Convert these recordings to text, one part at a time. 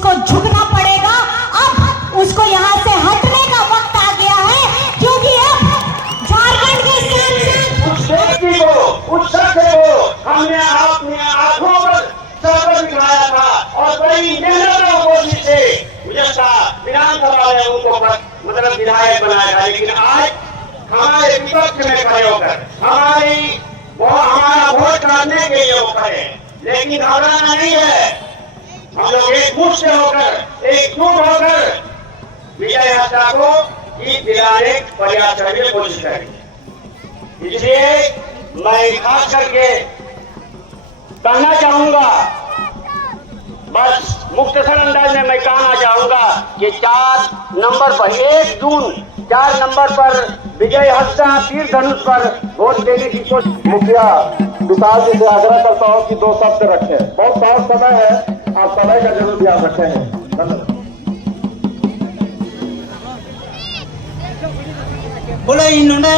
उसको झुकना पड़ेगा। अब उसको यहाँ से हटने का वक्त आ गया है, क्योंकि अब झारखंड के सांसद उस व्यक्ति को, उस शख्स को हमने अपनी आंखों पर सफल दिखाया था और बड़ी मेहनतों कोशिश से गुज़श्ता विधानसभा में उनको मतलब विधायक बनाया था। लेकिन आज हमारे विपक्ष में खड़े होकर हमारा वोट काटने के लिए वो खड़े, लेकिन घबराना नहीं है। हम लोग एकजुट से होकर, एकजुट होकर विजय यात्रा को जीत दिलाने प्रयास करने की कोशिश करेंगे। इसलिए मैं खास करके कहना चाहूंगा, बस मुख्तसर अंदाज में मैं कहना चाहूंगा कि 4 नंबर पर 1 जून 4 नंबर पर विजय हस्ता तीर धनुष पर वोट देने की कोशिश। मुखिया पिताजी से आग्रह करता हूँ कि 2 शब्द रखें। बहुत साफ समय है, आप समय का जरूर ध्यान रखें। बोले इन्होंने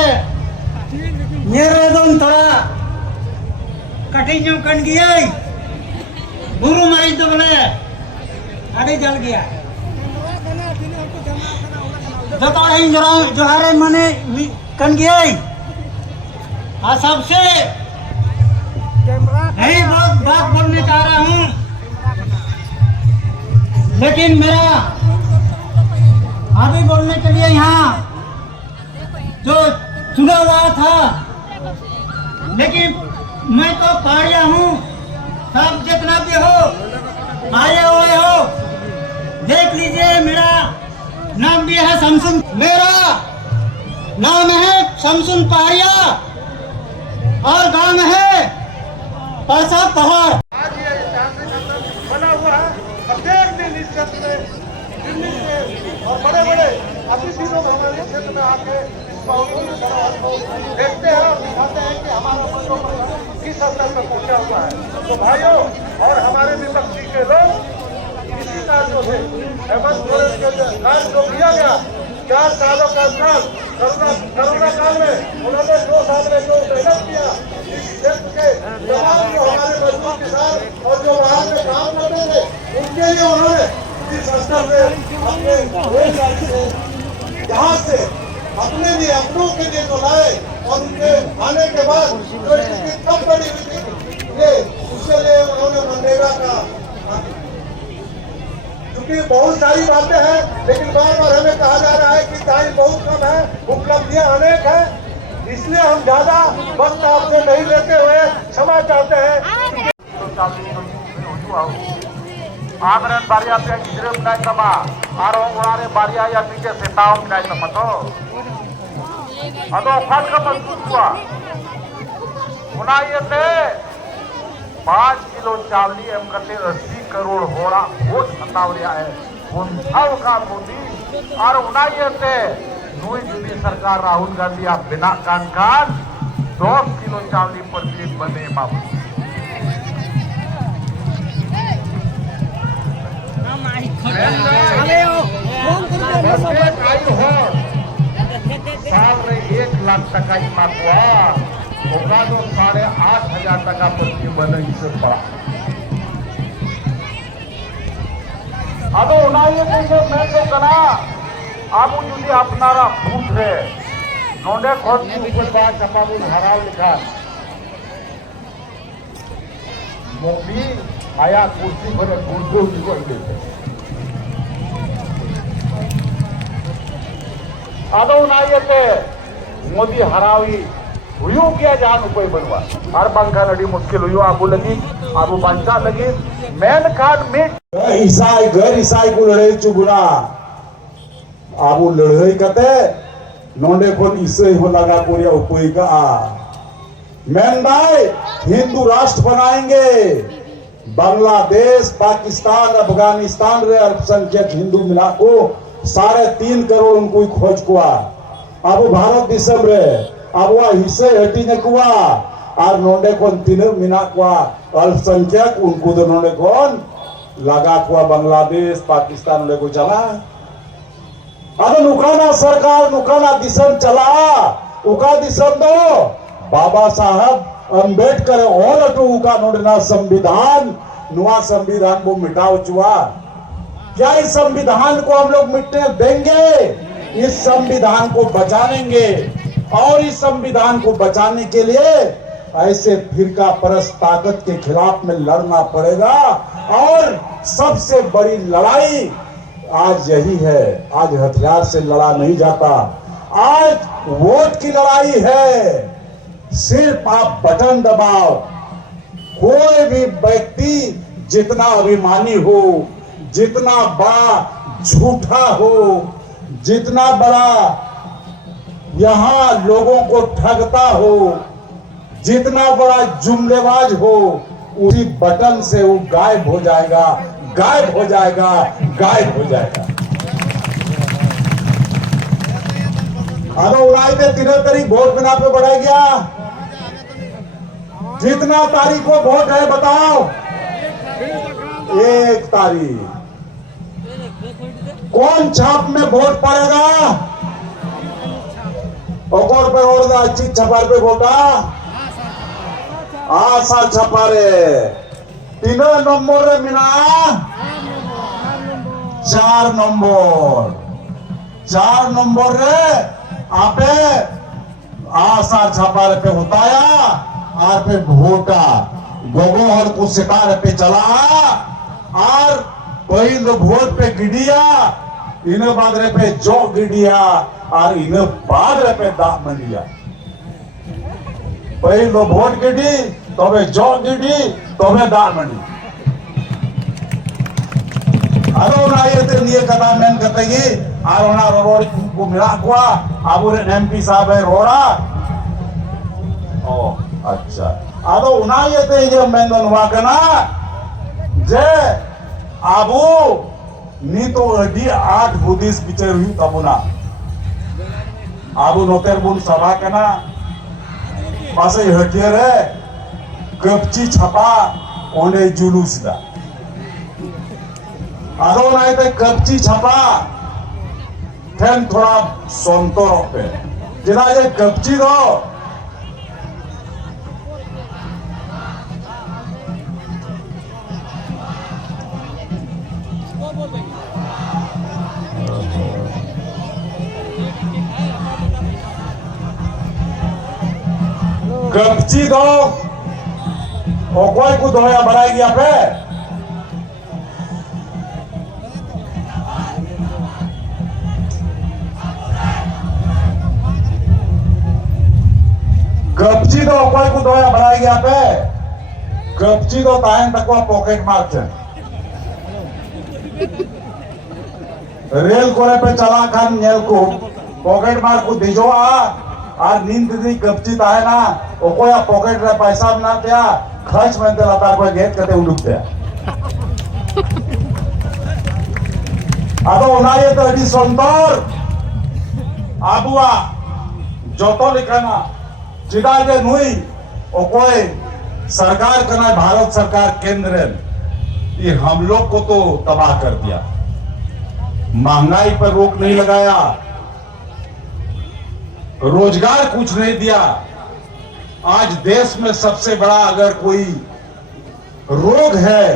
मेरे दोन थोड़ा कठिन कन गया गुरु मारी तो बोले अरे जल गया जो हरे मने कन गया सबसे यही बात बोलने चाह रहा हूँ, लेकिन मेरा अभी बोलने के लिए यहाँ जो चुना हुआ था, लेकिन मैं तो पाया हूँ। सब जितना भी हो आए हुए हो, देख लीजिए मेरा नाम भी है शमसुन, मेरा नाम है शमसुन पारिया और गांव है परसा पहाड़। आज ये ऐतिहासिक बना हुआ है। प्रत्येक दिन इस क्षेत्र में दिल्ली से और बड़े बड़े अतिथि लोग हमारे क्षेत्र में आके इस महोत्सव में बड़ा अनुभव देखते हैं और दिखाते हैं कि हमारा मनोबल किस स्तर पर पहुंचा हुआ है। तो भाइयों और हमारे विपक्षी के लोग इसी का जो है हेमंत सोरेन के कार्य जो किया गया 4 सालों का काल, कोरोना काल में उन्होंने 2 साल में जो मेहनत किया, इस क्षेत्र के तमाम जो हमारे मजदूर किसान और जो बाहर में काम करते थे, उनके लिए उन्होंने इस स्तर से अपने रोजगार से यहाँ से अपने लिए अपनों के लिए जो लाए और उनके आने के बाद जो इसकी कम बड़ी हुई थी, ये उसके लिए उन्होंने मनरेगा का, क्योंकि बहुत सारी बातें हैं, लेकिन बार बार हमें कहा जा रहा है कि टाइम बहुत कम है, उपलब्धियां अनेक है, इसलिए हम ज्यादा वक्त आपसे नहीं लेते हुए क्षमा चाहते हैं। आमरन बारिया पे गिरे बनाए तमा आरो उड़ारे बारिया या पीछे से ताव बनाए तमा तो अदो फट का मजबूत हुआ उनाये ते 5 किलो चावली एम करते 80 करोड़ होड़ा वोट हटावरिया है उनथाव का मोदी और उनाये ते नुई जुदी सरकार राहुल गांधी आप बिना कान 10 किलो चावली पर प्लेट बने बाबू साल में 1 लाख टका माकुआ होगा तो 8,500 टका प्रति बने इससे पड़ा। अब उन्हें मैं तो कना अब जुदी अपनारा फूट है नोंडे खोज की बात चपाबू हराव लिखा मोदी आया कुर्सी पर गुर्दो को देते आदो नायते मोदी हरावी हुयो क्या जान कोई बनवा हर बंका नडी मुश्किल हुयो आबू लगी आबू बंका लगी मैन खान में ईसाई घर ईसाई को लड़ाई चुगुना आबू लड़ाई कते नोंडे को ईसाई हो लगा कोरिया उपोई का मैन भाई हिंदू राष्ट्र बनाएंगे बांग्लादेश पाकिस्तान अफगानिस्तान रे अल्पसंख्यक हिंदू मिला को 3.5 करोड़ उनको खोज कुआ अब भारत दिसम रे अब वह हिस्से हटी ने कुआ और नोंडे कौन 3 मिना कुआ अल्पसंख्यक उनको तो नोंडे कौन लगा कुआ बांग्लादेश पाकिस्तान ले को चला अब नुकाना सरकार नुकाना दिसम चला उका दिसम दो बाबा साहब अंबेडकर और अटू उका नोंडे ना संविधान नुआ संविधान को मिटाव चुआ क्या इस संविधान को हम लोग मिटने देंगे? इस संविधान को बचाएंगे और इस संविधान को बचाने के लिए ऐसे फिरका परस्त ताकत के खिलाफ में लड़ना पड़ेगा। और सबसे बड़ी लड़ाई आज यही है। आज हथियार से लड़ा नहीं जाता, आज वोट की लड़ाई है। सिर्फ आप बटन दबाओ। कोई भी व्यक्ति जितना अभिमानी हो, जितना बड़ा झूठा हो, जितना बड़ा यहां लोगों को ठगता हो, जितना बड़ा जुमलेबाज हो, उसी बटन से वो गायब हो जाएगा, गायब हो जाएगा, गायब हो जाएगा। अरे उड़ाई पे 3 तारीख वोट बिना पे बढ़ाई गया। कितना तारीख को वोट है बताओ? 1 तारीख। कौन छाप में वोट पड़ेगा? और पे और चिट छपार पे वोटा आशा छपारे 3 नंबर रे मिना 4 नंबर रे आपे आशा छपारे पे होताया और पे वोटा गोगो और को सितारे पे चला और कोई वोट पे गिडिया इन्हें बाद रे पे जो गिडिया और इन्हें बाद रे पे दाम मंडिया। पहले वोट गिडी तबे जो गिडी तबे दाम मंडी। अरे ना ये तो निये कथा मेन कतेगी और ना रोड को मिला हुआ अब रे एमपी साहब है रोड़ा। ओ अच्छा अरे ना ये तो ये मेन बनवा करना जे आबू नी तो अडी 8 बुदिस बिचार हुई तबुना आबू नोकर बुन सभा करना पासे हटियर है कपची छपा ओंडे जुलूस दा आरो नाय ते कपची छपा ठेन थोड़ा सोंतो पे जिना ये कपची दो कपची दो और कोई को धोया भराएगी यहाँ पे कपची दो कोई को धोया भराएगी यहाँ पे कपची दो ताइन तक वो पॉकेट मार थे रेल कोरे पे चला खान नेल को पॉकेट मार को दिजो और नींद दी कपची ताए ना ओ कोई पॉकेट रे पैसा ना दिया खर्च में दे लाता कोई गेट कते उड़ुक दिया अब ना ये तो अभी संतोर आबुआ जोतो लिखना चिदा जे नुई ओ कोई सरकार करना भारत सरकार केंद्र ये हम लोग को तो तबाह कर दिया। महंगाई पर रोक नहीं लगाया, रोजगार कुछ नहीं दिया। आज देश में सबसे बड़ा अगर कोई रोग है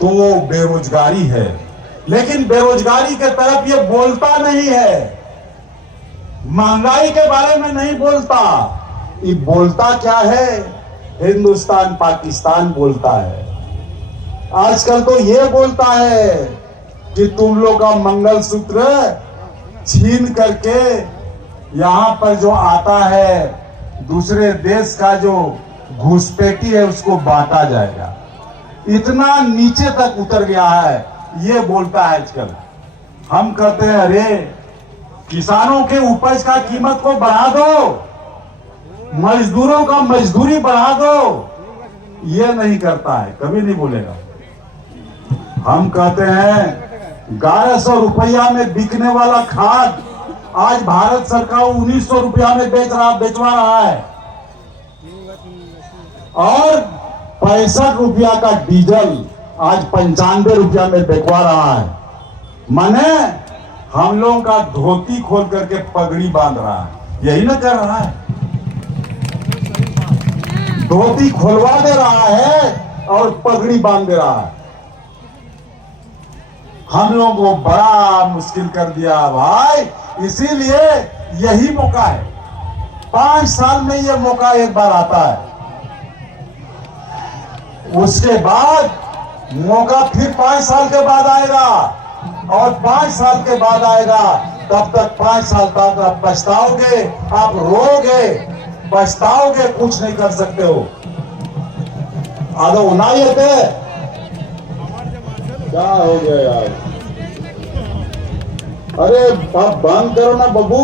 तो वो बेरोजगारी है, लेकिन बेरोजगारी के तरफ ये बोलता नहीं है, महंगाई के बारे में नहीं बोलता। ये बोलता क्या है? हिंदुस्तान पाकिस्तान बोलता है। आजकल तो ये बोलता है कि तुम लोग का मंगलसूत्र छीन करके यहां पर जो आता है दूसरे देश का जो घुसपैठी है उसको बांटा जाएगा। इतना नीचे तक उतर गया है, ये बोलता है आजकल। हम कहते हैं अरे किसानों के उपज का कीमत को बढ़ा दो, मजदूरों का मजदूरी बढ़ा दो, ये नहीं करता है, कभी नहीं बोलेगा। हम कहते हैं 1100 रुपया में बिकने वाला खाद आज भारत सरकार 1900 रुपया में बेचवा रहा है और 65 रुपया का डीजल आज 95 रुपया में बिकवा रहा है। माने हम लोगों का धोती खोल करके पगड़ी बांध रहा है, यही ना कर रहा है। धोती खोलवा दे रहा है और पगड़ी बांध दे रहा है। हम लोगों को बड़ा मुश्किल कर दिया भाई। इसीलिए यही मौका है, 5 साल में ये मौका एक बार आता है, उसके बाद मौका फिर 5 साल के बाद आएगा, और 5 साल के बाद आएगा, तब तक 5 साल तक आप पछताओगे, आप रोगे, पछताओगे, कुछ नहीं कर सकते हो। आदो ना ये थे क्या हो गया यार? अरे आप बंद करो ना बबू,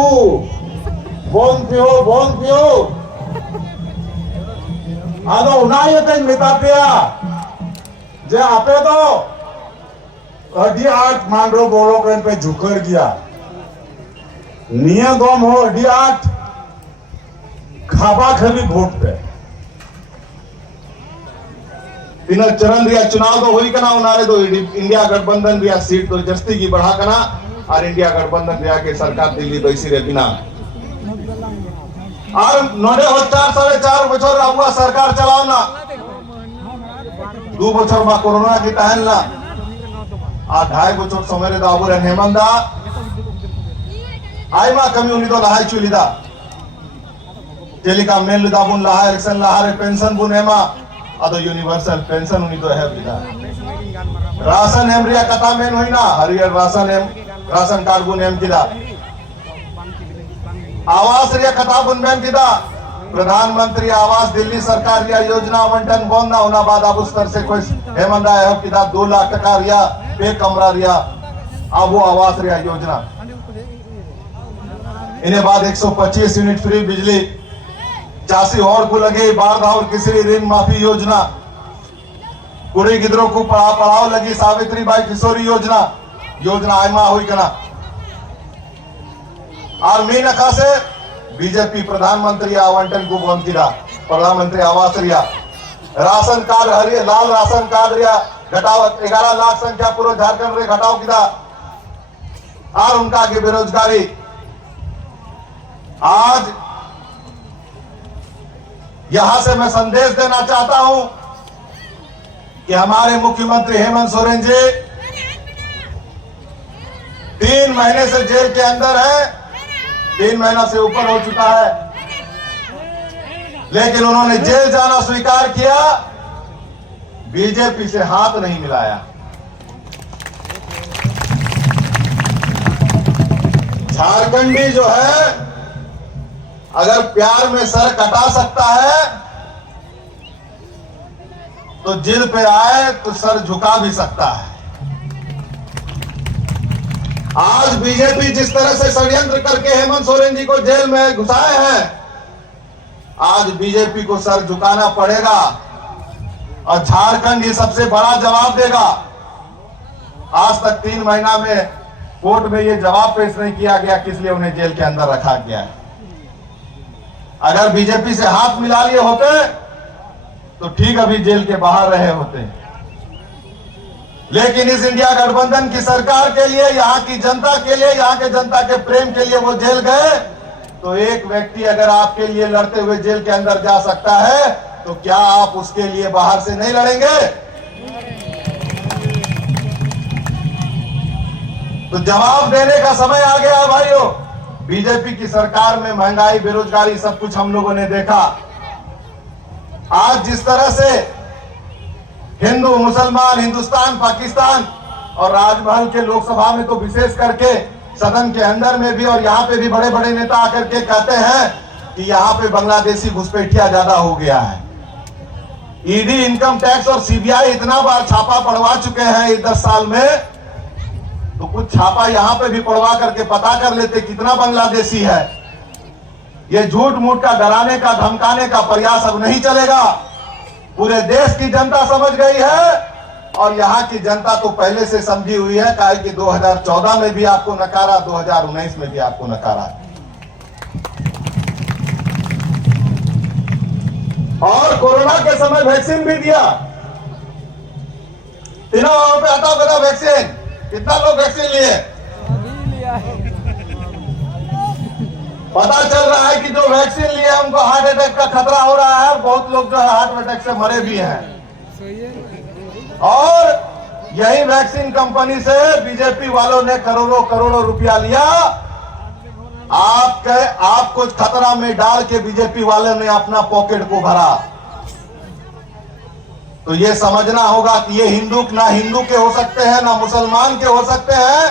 बोल पियो आदो ना ये थे मिता पिया जे आपे तो 8 मांडरो बोलो कहीं पे झुकर गया निये गम हो 8 खाबा खबी वोट पे तीन चरण रिया चुनाव तो हुई कना उनारे तो इंडिया गठबंधन रिया सीट तो जस्ती की बढ़ा कना और इंडिया गठबंधन रिया के सरकार दिल्ली बैसी रे बिना और नोडे हो 4-4.5 बछर रहुआ सरकार चलाओ ना 2 बछर में कोरोना की टाइम ना आ 2.5 बछर समय रे दाबुर हेमंदा आई मा कमी उनी तो लहाई चुलीदा तेलिका मेल दाबुन लहा इलेक्शन लहा रे पेंशन बुन हेमा अदो यूनिवर्सल पेंशन उनी तो है बिदा राशन एम रिया कथा मेन होई ना हरियर राशन एम राशन कार्ड बुन एम किदा आवास रिया कथा बुन मेन किदा प्रधानमंत्री आवास दिल्ली सरकार रिया योजना आवंटन बंद ना होना बाद अब उस तरह से कोई हेमंदा है किदा 2 लाख टका रिया पे कमरा रिया अब वो आवास रिया योजना इन्हें बाद 125 यूनिट फ्री बिजली 85 और को लगे बाढ़ और किसी ऋण माफी योजना कुड़ी गिद्रों को पढ़ाओ लगी सावित्री बाई किशोरी योजना आयमा हुई कना और मीन अखा से बीजेपी प्रधानमंत्री आवंटन को बंद किया प्रधानमंत्री आवास रिया राशन कार्ड हरिया लाल राशन कार्ड रिया घटाओ 11 लाख संख्या पूरा झारखंड रे घटाओ किया और उनका की बेरोजगारी आज यहां से मैं संदेश देना चाहता हूं कि हमारे मुख्यमंत्री हेमंत सोरेन जी 3 महीने से जेल के अंदर है, 3 महीना से ऊपर हो चुका है, लेकिन उन्होंने जेल जाना स्वीकार किया, बीजेपी से हाथ नहीं मिलाया। झारखंडी जो है अगर प्यार में सर कटा सकता है तो जिद पे आए तो सर झुका भी सकता है। आज बीजेपी जिस तरह से षड्यंत्र करके हेमंत सोरेन जी को जेल में घुसाए हैं, आज बीजेपी को सर झुकाना पड़ेगा और झारखंड ये सबसे बड़ा जवाब देगा। आज तक 3 महीना में कोर्ट में ये जवाब पेश नहीं किया गया किस लिए उन्हें जेल के अंदर रखा गया है। अगर बीजेपी से हाथ मिला लिए होते तो ठीक अभी जेल के बाहर रहे होते, लेकिन इस इंडिया गठबंधन की सरकार के लिए, यहाँ की जनता के लिए, यहाँ के जनता के प्रेम के लिए वो जेल गए। तो एक व्यक्ति अगर आपके लिए लड़ते हुए जेल के अंदर जा सकता है तो क्या आप उसके लिए बाहर से नहीं लड़ेंगे? तो जवाब देने का समय आ गया भाइयों। बीजेपी की सरकार में महंगाई, बेरोजगारी सब कुछ हम लोगों ने देखा। आज जिस तरह से हिंदू मुसलमान, हिंदुस्तान पाकिस्तान और राजमहल के लोकसभा में तो विशेष करके सदन के अंदर में भी और यहाँ पे भी बड़े बड़े नेता आकर के कहते हैं कि यहाँ पे बांग्लादेशी घुसपैठिया ज्यादा हो गया है। ईडी, इनकम टैक्स और सीबीआई इतना बार छापा पड़वा चुके हैं इस 10 साल में, तो कुछ छापा यहाँ पे भी पड़वा करके पता कर लेते कितना बांग्लादेशी है। ये झूठ मूठ का डराने का धमकाने का प्रयास अब नहीं चलेगा। पूरे देश की जनता समझ गई है और यहाँ की जनता तो पहले से समझी हुई है, काहे कि 2014 में भी आपको नकारा, 2019 में भी आपको नकारा। और कोरोना के समय वैक्सीन भी दिया, तीनों पे हटाओ कदा वैक्सीन। कितना लोग वैक्सीन लिए? पता चल रहा है कि जो वैक्सीन लिए उनको हार्ट अटैक का खतरा हो रहा है, बहुत लोग जो है हार्ट अटैक से मरे भी हैं। और यही वैक्सीन कंपनी से बीजेपी वालों ने करोड़ों करोड़ों रुपया लिया। आपको खतरा में डाल के बीजेपी वालों ने अपना पॉकेट को भरा। तो ये समझना होगा कि ये ना हिंदू के हो सकते हैं, ना मुसलमान के हो सकते हैं,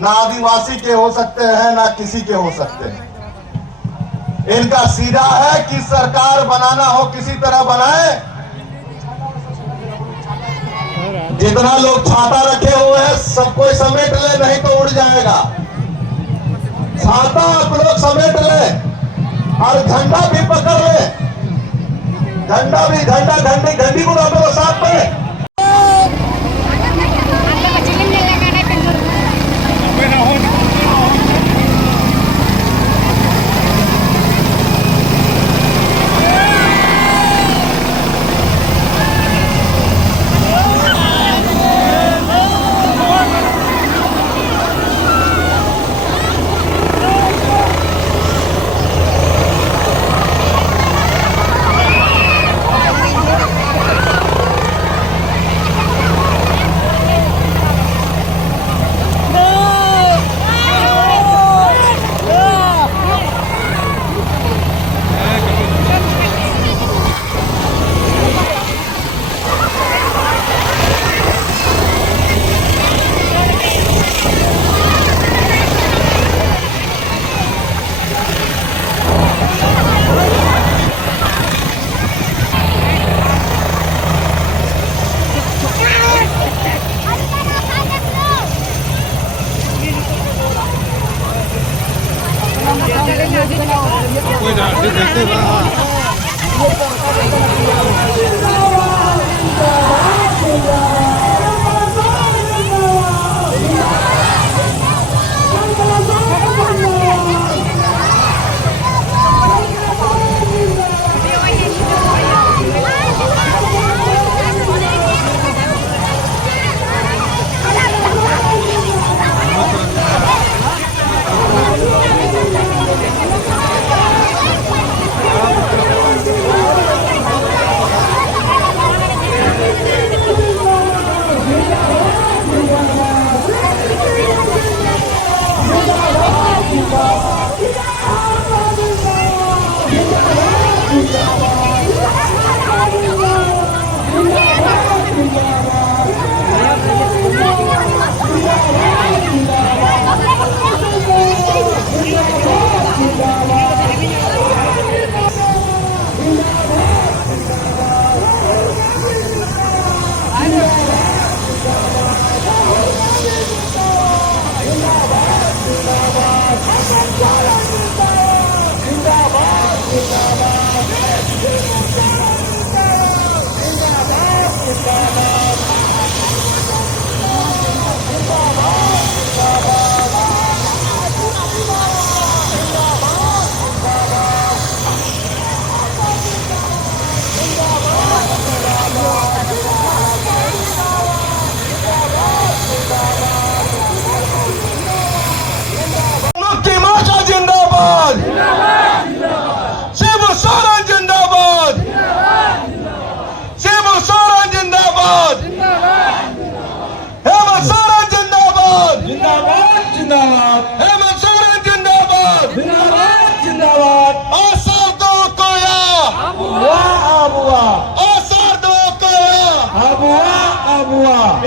ना आदिवासी के हो सकते हैं, ना किसी के हो सकते हैं। इनका सीधा है कि सरकार बनाना हो किसी तरह बनाए। जितना लोग छाता रखे हुए हैं सबको समेट ले, नहीं तो उड़ जाएगा। छाता आप लोग समेट ले और झंडा भी पकड़ ले। झंडी को तो साथ में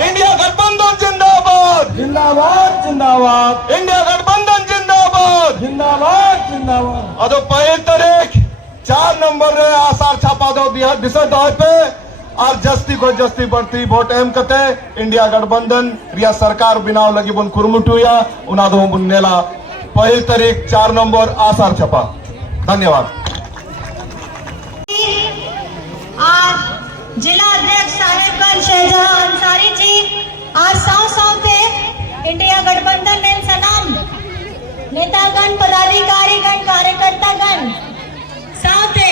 इंडिया गठबंधन जिंदाबाद जिंदाबाद जिंदाबाद इंडिया गठबंधन जिंदाबाद जिंदाबाद जिंदाबाद अदो पहिली तारीख 4 नंबर रे आसार छापा दो दिसत आहे पे और जस्ती को जस्ती बढ़ती वोट एम कते इंडिया गठबंधन रिया सरकार बिनाव लगी बुन कुरमुटुया उनादो बुन नेला पहिली तारीख 4 नंबर आसार छापा। धन्यवाद। आज जिला अध्यक्ष साहेबगंज शहजहां अंसारी जी आज साव पे इंडिया गठबंधन ने सलाम नेतागण पदाधिकारीगण कार्यकर्तागण सावते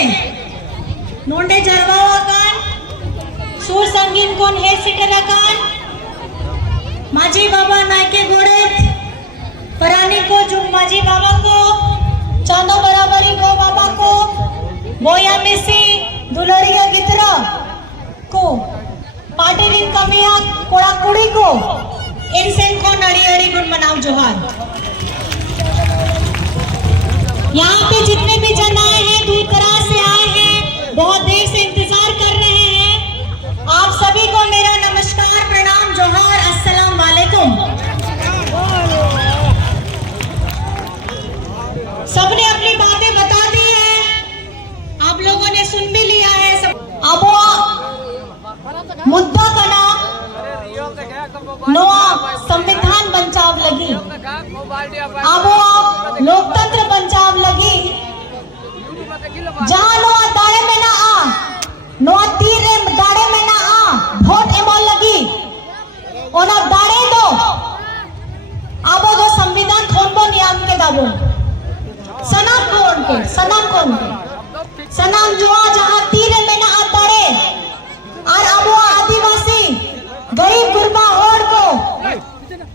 नोंडे जरवावागण सूर संगीन कोण हे सिटरागण माझी बाबा नायके गोडेत परानी को जुग माझी बाबा को चांदो बराबरी गो बाबा को बोया मिसी दुलरिया गितरा को पार्टी दिन कमिया कोड़ा कुड़ी को इनसेन को नड़ी अड़ी गुण मनाओ जोहार। यहाँ पे जितने भी जन आए हैं, दूर दराज से आए हैं, बहुत देर से इंतजार कर रहे हैं, आप सभी को मेरा नमस्कार, प्रणाम, जोहार, अस्सलाम वालेकुम। सबने अपनी बातें बता दी है, आप लोगों ने सुन भी लिया है सब। अब मुद्दा का नाम नवा संविधान बचाव लगी, अब लोकतंत्र बचाव लगी, जहां नवा दाड़े में ना आ, नवा तीर दाड़े में ना आ, वोट एमो लगी ओना दाड़े दो, अब दो संविधान खोनबो नियम के दाबो सनाम कौन के सनाम जुआ जहां तीर में ना आ दाड़े और अब आदिवासी गरीब गुरबा होड़ को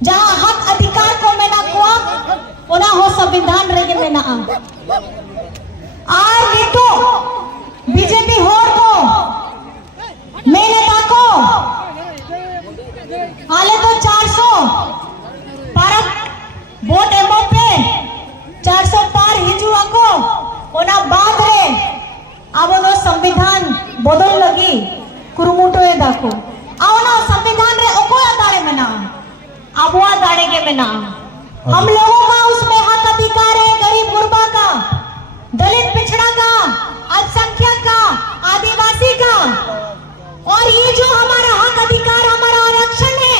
जहां हक अधिकार को में ना कुआ ओना हो संविधान रगे में ना आ देखो बीजेपी होड़ को मैंने ताको आले तो 400 पारक वोट एमओ पे 400 पार हिजुआ को ओना बाद रे अब दो संविधान बदल लगी कुरुमुटो ए दाको आवना संविधान रे ओकोया दाड़े में ना अबुआ दाड़े के में ना हम लोगों का उसमें हक अधिकार है, गरीब गुरबा का, दलित पिछड़ा का, अल्पसंख्यक का, आदिवासी का, और ये जो हमारा हक अधिकार, हमारा आरक्षण है,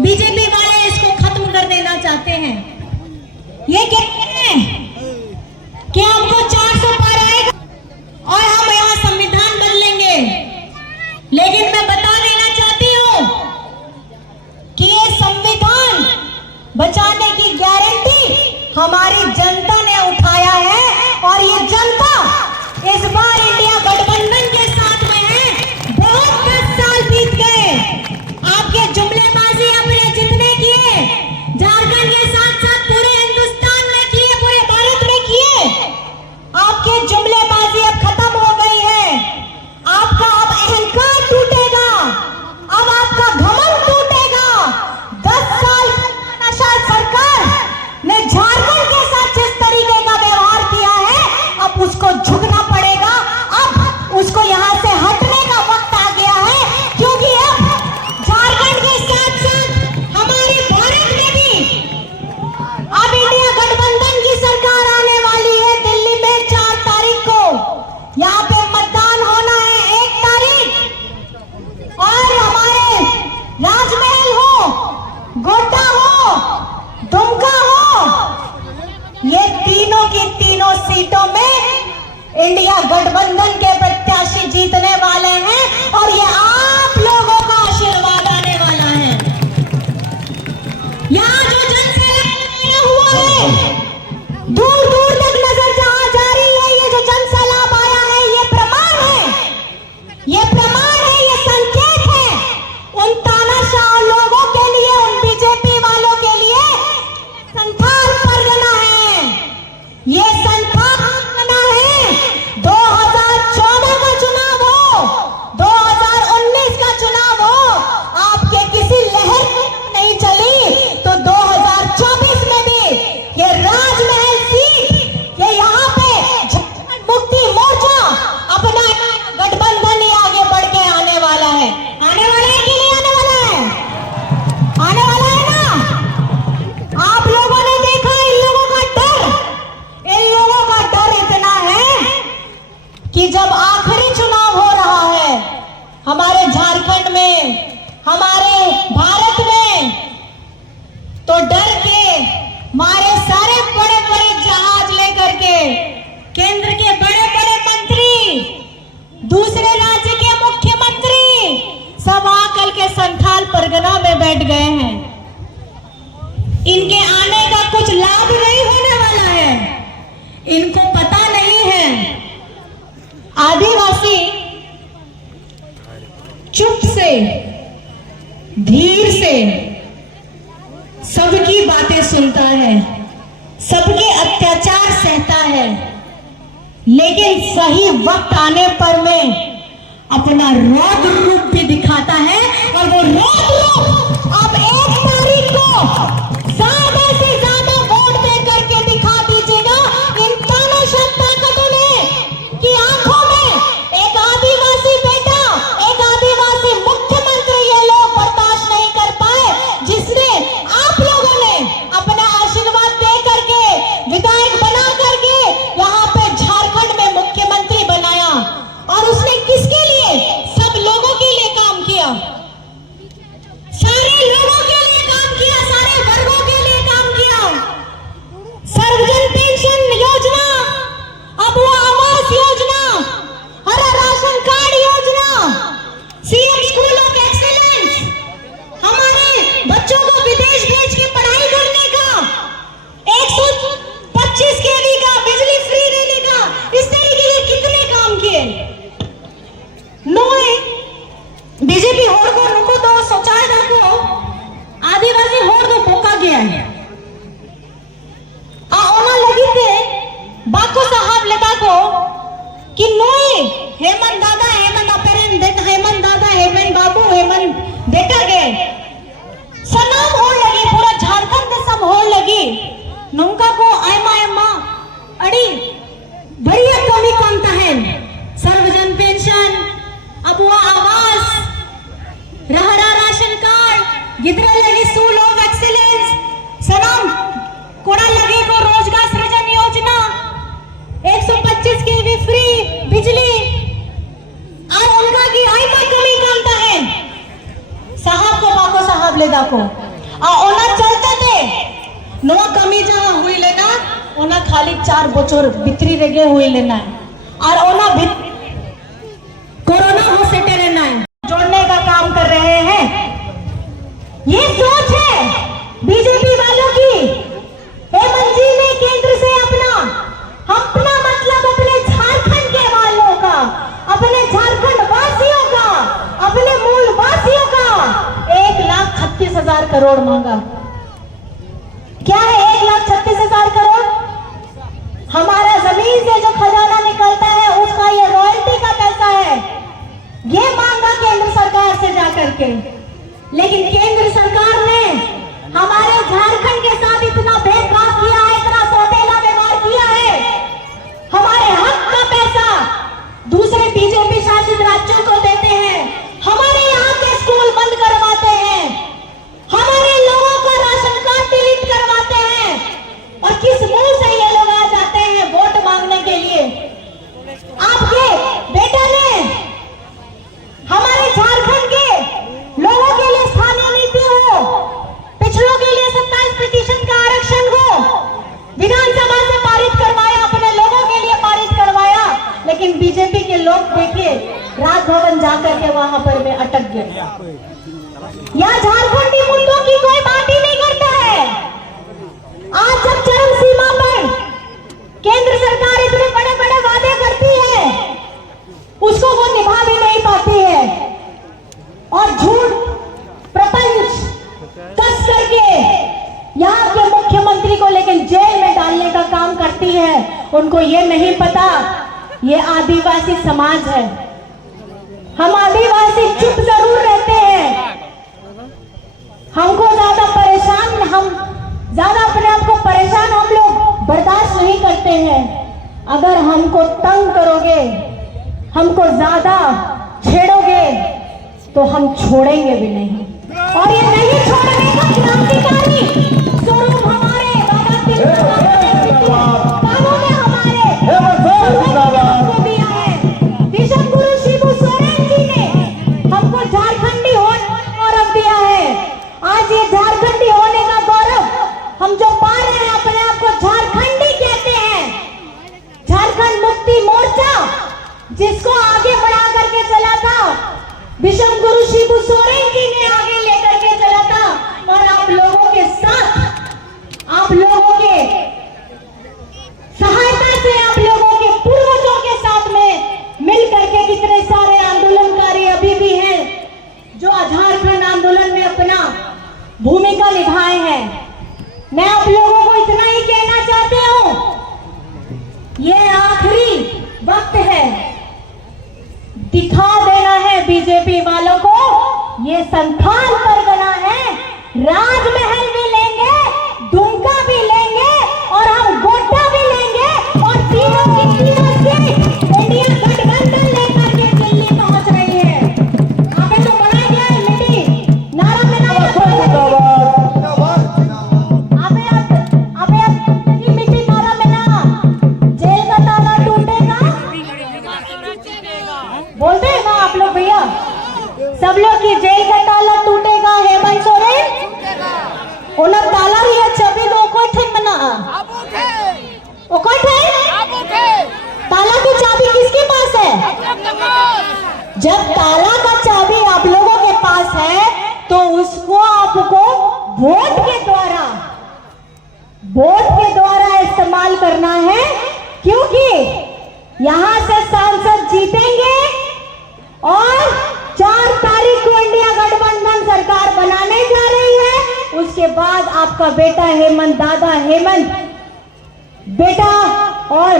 बीजेपी वाले इसको खत्म कर देना चाहते हैं। ये कहते हैं कि हमको 400 पार आएगा और हम यहाँ संविधान बदलेंगे, लेकिन मैं बता देना चाहती हूँ कि ये संविधान बचाने की गारंटी हमारी जनता ने उठाया है और ये जनता इस बार इंडिया गठबंधन के साथ में है। बहुत 10 साल बीत गए, आपके जुमलेबाजी आपने जितने किए, झारखंड के साथ साथ पूरे हिंदुस्तान में किए, पूरे भारत में किए, आपके जुमलेबाजी अब खत्म हो गई है। आपका अब अहंकार टूटेगा, अब आपका घमंड टूटेगा। 10 साल नशा सरकार ने झारखंड के साथ जिस तरीके का व्यवहार किया है, अब उसको झुकना पड़ेगा, अब उसको यहाँ से हटने का वक्त आ गया है, क्योंकि अब झारखंड के साथ साथ हमारे भारत में भी अब इंडिया गठबंधन की सरकार आने वाली है। दिल्ली में 4 तारीख को यहाँ पे मतदान होना है, 1 तारीख, और हमारे राजमहल हो, गोड्डा हो, दुमका हो, ये तीनों की तीनों सीटों में इंडिया गठबंधन के प्रत्याशी जीतने वाले हैं और ये आप लोगों का आशीर्वाद आने वाला है। यहाँ जो जनसैलाब हुआ है, दूर दूर तक नजर जहां जा रही है, ये जो जनसैलाब आया है, ये प्रमाण है, ये प्रमाण है, ये संकेत है उन तानाशाह लोगों के लिए, उन बीजेपी वालों के लिए। संथाल परगना है, ये संथाल परगना है। 2014 का चुनाव हो, 2019 का चुनाव हो, आपके किसी लहर नहीं चली, तो 2024 में भी ये राजमहल सीट, ये यहाँ पे झारखंड मुक्ति मोर्चा अपना गठबंधन ही आगे बढ़ के आने वाला है। आने वाला है कि नहीं आने वाला है? आने वाला है ना? आप लोगों ने देखा इन लोगों का डर इतना है कि जब आखिरी चुनाव हो रहा है हमारे झारखंड में, हमारे भारत में, तो डर के मारे सारे बड़े बड़े जहाज लेकर के केंद्र के बड़े बड़े मंत्री, दूसरे राज्य के मुख्यमंत्री सब आकर के संथाल परगना में बैठ गए हैं। इनके आने का कुछ लाभ नहीं होने वाला है, इनको पता नहीं है। आदिवासी चुप से, धीर से सबकी बातें सुनता है, सबके अत्याचार सहता है, लेकिन सही वक्त आने पर में अपना रौद्र रूप भी दिखाता है। और वो रौद्र रूप अब 1 तारीख को ज्यादा से ज्यादा वोट दे करके दिखा दीजिएगा इन तानाशाह ताकतों ने कि आंखों में एक आदिवासी बेटा, एक आदिवासी मुख्यमंत्री ये लोग बर्दाश्त नहीं कर पाए, जिसने आप लोगों ने अपना आशीर्वाद दे करके विधायक बना करके यहाँ पे झारखंड में मुख्यमंत्री बनाया। और उसने किसके लिए? सब लोगों के लिए काम किया, सारे लोगों के लिए काम किया, सारे वर्गों के लिए काम किया। सर्वजन पेंशन योजना, अब वो आवास योजना, हरा राशन कार्ड योजना, सीएम स्कूल ऑफ एक्सीलेंस, हमारे बच्चों को विदेश भेज के पढ़ाई करने का, 125 केवी का बिजली फ्री देने का, इस तरीके के कितने काम किए। नोए बीजेपी होड़ को नुको तो सोचाए दाको आदिवासी होड़ तो पोका गया है आ ओना लगी थे बाको साहब लेता को कि नोए हेमंत दादा, हेमंत अपेरन देख, हेमंत दादा, हेमंत बाबू, हेमंत देखा गए सनाम होड़ लगी, पूरा झारखंड में सब होड़ लगी। नुका को आयमा आयमा अड़ी बढ़िया कमी कामता है। सर्वजन पेंशन, अब वो आवास, रहरा राशन कार्ड, गिदरा लगी स्कूल ऑफ एक्सीलेंस, सनम कोड़ा लगी को रोजगार सृजन योजना, 125 केवी फ्री बिजली, और उनका की आई में कमी कामता है साहब को बाको साहब ले दाको आ ओना चलते थे नो कमी जहां हुई लेना ओना खाली 4 बचोर भितरी रेगे हुई लेना और ओना कोरोना हो सेटे रहना है, जोड़ने का काम कर रहे हैं। ये सोच है बीजेपी वालों की। हेमंत जी ने केंद्र से अपना मतलब अपने झारखंड के वालों का, अपने झारखंड वासियों का, अपने मूल वासियों का 1,36,000 करोड़ मांगा। क्या है 1,36,000 करोड़? हमारा जमीन से जो खजाना निकलता है उसका ये रॉयल्टी का पैसा है। ये मांगा केंद्र सरकार से जाकर के, लेकिन केंद्र सरकार ने हमारे झारखंड के साथ इतना भेदभाव किया है, इतना सौतेला व्यवहार किया है। हमारे हक का पैसा दूसरे बीजेपी शासित राज्यों को देते हैं, हमारे यहाँ के स्कूल बंद करवाते हैं, हमारे लोगों का राशन कार्ड डिलीट करवाते हैं। और किस मुंह से ये लोग आ जाते हैं वोट मांगने के लिए? आपके बेटा ने हमारे झारखंड के लोगों के लिए स्थानीय नीति हो, पिछड़ों के लिए 27% का आरक्षण हो, विधानसभा से पारित करवाया, अपने लोगों के लिए पारित करवाया। लेकिन बीजेपी के लोग देखिए राजभवन जाकर के वहां पर में अटक गए। यहाँ झारखंडी मुद्दों की कोई बात ही नहीं करता है। आज जब चरम सीमा पर केंद्र सरकार इतने बड़े बड़े वादे करती है, उसको वो निभा भी नहीं पाती है और झूठ प्रपंच कस करके यहाँ के मुख्यमंत्री को लेकिन जेल में डालने का काम करती है। उनको ये नहीं पता ये आदिवासी समाज है। हम आदिवासी चुप जरूर रहते हैं, हमको ज्यादा परेशान, हम ज्यादा अपने आप को परेशान हम लोग बर्दाश्त नहीं करते हैं। अगर हमको तंग करोगे, हमको ज्यादा छेड़ोगे तो हम छोड़ेंगे भी नहीं। और ये नहीं छोड़ने का क्रांतिकारी स्वरूप हमारे बाबा बाबू ने हमारे हमको दिया है। विश्व गुरु शिबू सोरेन जी ने हमको झारखंडी होने का गौरव दिया है। आज ये झारखंडी होने का गौरव हम जो पा रहे हैं, अपने आप को झारखंडी कहते हैं। झारखंड मुक्ति मोर्चा जिसको आगे बढ़ा करके चला था विश्व गुरु शिबू सोरेन जी ने आगे लेकर के चला था। और आप लोगों के साथ, आप लोगों के सहायता से, आप लोगों के पूर्वजों के साथ में मिल करके कितने सारे आंदोलनकारी अभी भी हैं जो झारखंड आंदोलन में अपना भूमिका निभाए हैं। मैं आप लोगों को इतना ही कहना चाहती हूं, ये आखिरी वक्त है, दिखा देना ये संथाल परगना है, राजमहल भी लेंगे, दुमका भी लेंगे और हम गोड्डा भी लेंगे और तीनों की तीनों सीट इंडिया गठबंधन लेकर के दिल्ली पहुंच रही है। आपने तो बड़ा दिया है मिट्टी नारा में नारा मिट्टी नारा में ना जेल का ताला टूटेगा बोलते हैं ना आप लोग भैया, सब लोग की जेल का ताला टूटेगा। हेमंत सोरेन ओना ताला ही अच्छा भी दो कोई ठन मना ओ कोई ठन ताला की चाबी किसके पास है? जब ताला का चाबी आप लोगों के पास है तो उसको आपको वोट के द्वारा इस्तेमाल करना है, क्योंकि यहां से सांसद जीतेंगे और 4 तारीख को इंडिया गठबंधन सरकार बनाने जा रही है। उसके बाद आपका बेटा हेमंत, दादा हेमंत बेटा और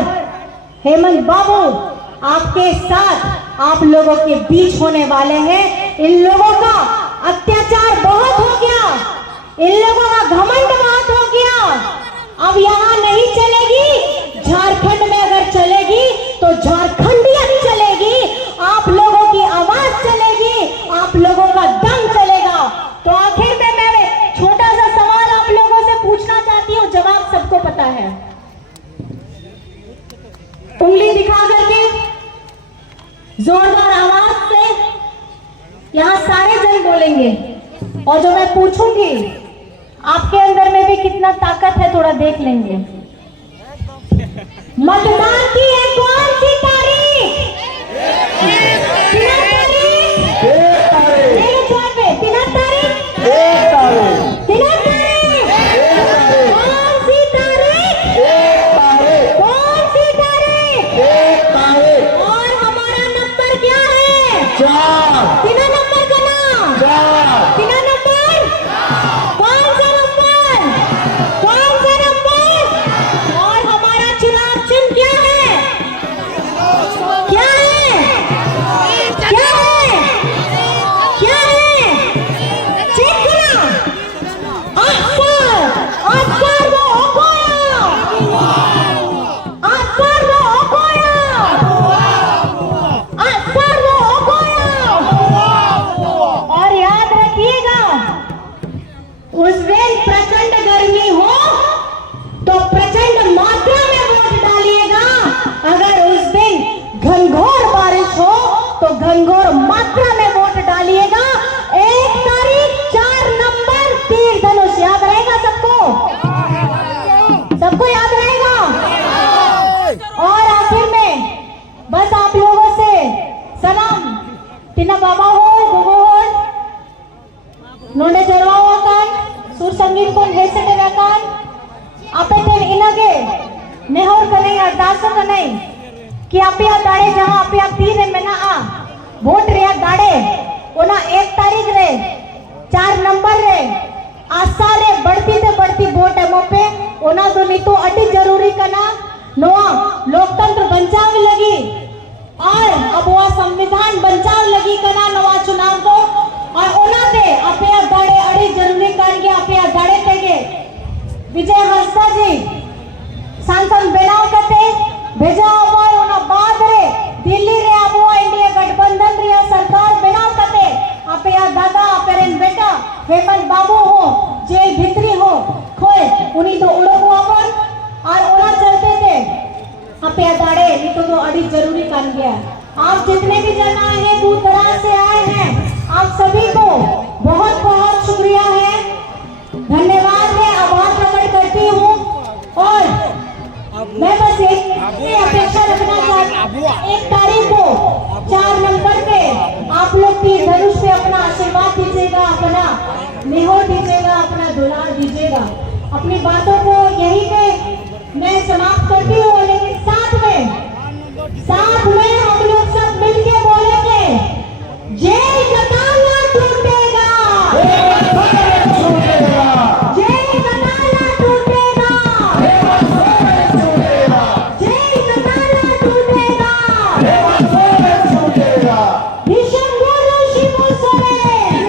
हेमंत बाबू आपके साथ आप लोगों के बीच होने वाले हैं। इन लोगों का अत्याचार बहुत हो गया, इन लोगों का घमंड बहुत हो गया। अब यहाँ नहीं चलेगी, झारखंड में अगर चलेगी तो झारखंडियत चलेगी, आप लोगों की आवाज चलेगी, आप लोगों का दम चलेगा। तो आखिर में मैं छोटा सा सवाल आप लोगों से पूछना चाहती हूँ, जवाब सबको पता है। उंगली दिखा करके जोरदार आवाज से यहाँ सारे जन बोलेंगे और जो मैं पूछूंगी आपके अंदर में भी कितना ताकत है थोड़ा देख लेंगे। मतदान की है कौन सी तारीख? बिना तारीख? मेरे जवाब पे बिना तारीख? बिना तारीख? कौन सी तारीख? कौन सी तारीख? और हमारा नंबर क्या है? 4। बिना नंबर का नाम? 4। बिना नंबर? कौन सा नंबर? कौन सा नंबर? और हमारा चुनाव चिन्ह क्या है? क्या है? क्या है? क्या है? चेक करा। अक्सर वो ओकोया, अक्सर वो ओकोया, अक्सर वो ओकोया। और याद रखिएगा, उस दिन प्रचंड गर्मी हो तो प्रचंड मात्रा में वोट डालिएगा, अगर उस दिन घनघोर बारिश हो तो घनघोर मात्रा में वोट डालिएगा। 1 तारीख 4 नंबर तीर धनुष याद रहेगा सबको? सबको याद रहेगा? और आखिर में बस आप लोगों से सलाम तीना बाबा हो गुगो हो नोंडे जरवाओ कान सुर संगीत को हेसे देवे कान आपे तेन इनगे नेहोर कने अरदास कने कि आपे दाड़े जहां आपे तीर में ना आ वोट रे दाड़े ओना 1 तारीख रे 4 नंबर रे आशा रे बढ़ती वोट एमो पे ओना तो नीतो अति जरूरी कना नोआ लोकतंत्र बचाव लगी और अब वो संविधान बचाव लगी कना नवा चुनाव को और ओनाते आपे दाड़े अड़ी जरूरी करके आपे दाड़े तेगे विजय हंसदा जी सांसद बनाव कते भेजा और ओना बाद रे दिल्ली रे आबो इंडिया गठबंधन रे सरकार बनाव कते आपे दादा आपे रेन बेटा हेमंत बाबू हो जेल भितरी हो खोए उनी तो उड़ो अपन और ओना चलते थे आपे दाड़े ये तो अड़ी जरूरी कर गया। आप जितने भी जन आए हैं दूर दराज से आए हैं, आप सभी को बहुत बहुत शुक्रिया है, धन्यवाद है, आभार प्रकट करती हूँ। और मैं बस एक अपेक्षा रखना चाहती हूँ, 1 तारीख को 4 नंबर पे आप लोग की धनुष पे अपना आशीर्वाद दीजिएगा, अपना निहोर दीजिएगा, अपना दुलार दीजिएगा। अपनी बातों को यहीं पे मैं समाप्त करती हूँ, लेकिन साथ में हम लोग सब मिलके बोलेंगे जेल का ताला टूटेगा, जेल का ताला टूटेगा, जेल का ताला टूटेगा। भीषण बोलो शिबू सोरेन।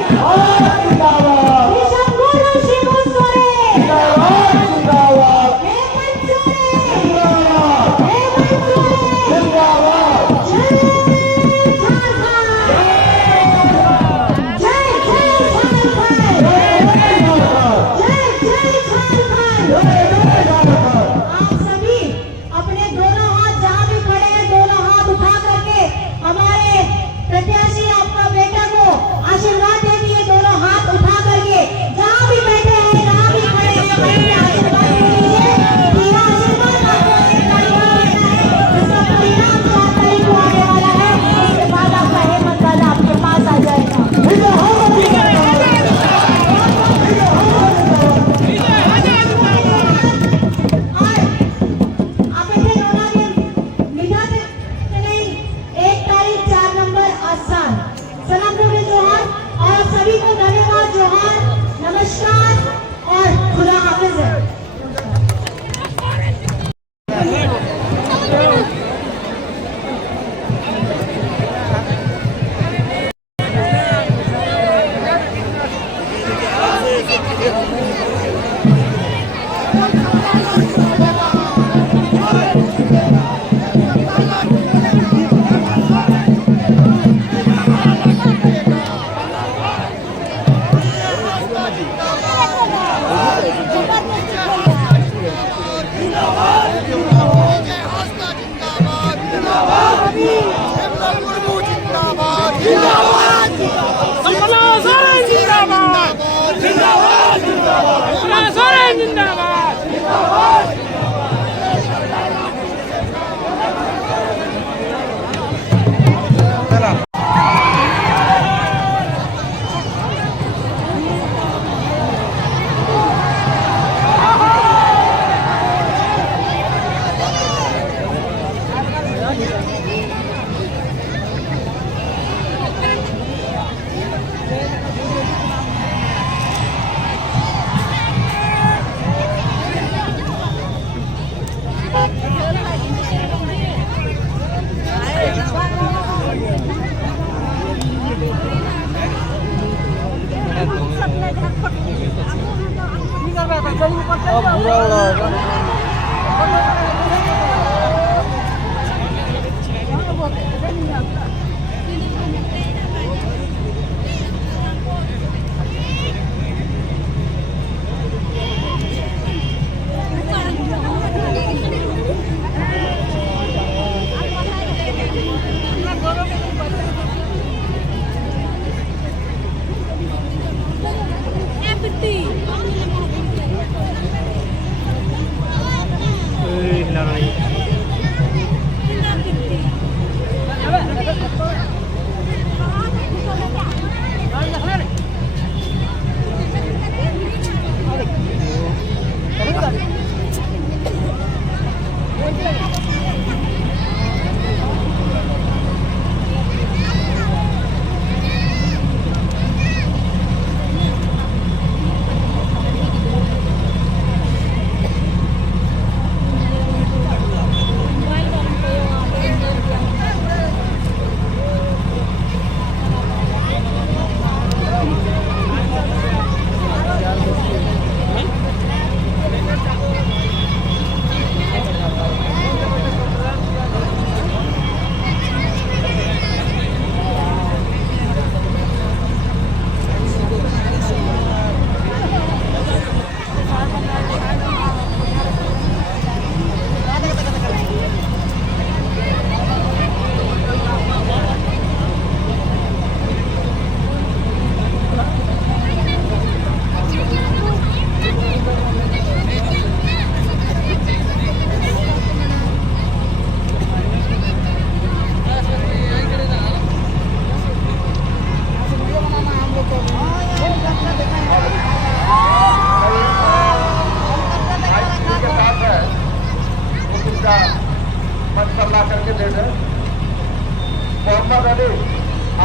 बहुत धन्यवाद, जोहार, नमस्कार और खुदा हाफिज।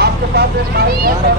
आपके पास एक माइक है।